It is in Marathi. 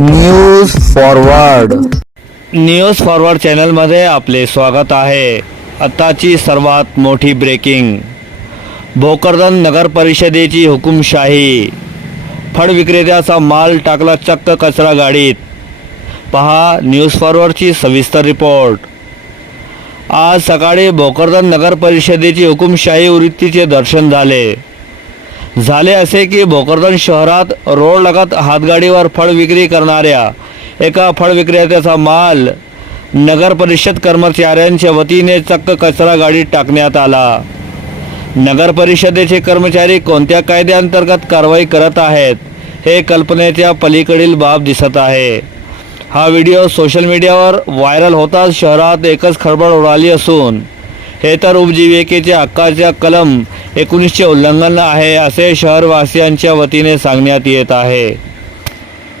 न्यूज फॉरवर्ड न्यूज फॉरवर्ड चॅनलमध्ये आपले स्वागत आहे. आत्ताची सर्वात मोठी ब्रेकिंग भोकरदन नगर परिषदेची हुकुमशाही. फळ विक्रेत्याचा माल टाकला चक्क कचरा गाडीत. पहा न्यूज फॉरवर्डची सविस्तर रिपोर्ट आज सकाळी भोकरदन नगर परिषदेची हुकुमशाही वृत्तीचे दर्शन झाले. झाले असे की भोकरदन शहरात रोड लगत हातगाडीवर फळ विक्री करणाऱ्या एका फळ विक्रेत्याचा माल नगर परिषद कर्मचाऱ्यांच्या वतीने चक्क कचरा गाडीत टाकण्यात आला. नगर परिषदेचे कर्मचारी कोणत्या कायद्याअंतर्गत कारवाई करत आहेत हे कल्पनेच्या पलीकडील बाब दिसत आहे. हा व्हिडिओ सोशल मीडियावर व्हायरल होताच शहरात एकच खळबळ उडाली असून हे तर उपजीविकेच्या हक्काच्या कलम एकोणीसचे उल्लंघन आहे असे शहरवासियांच्या वतीने सांगण्यात येत आहे.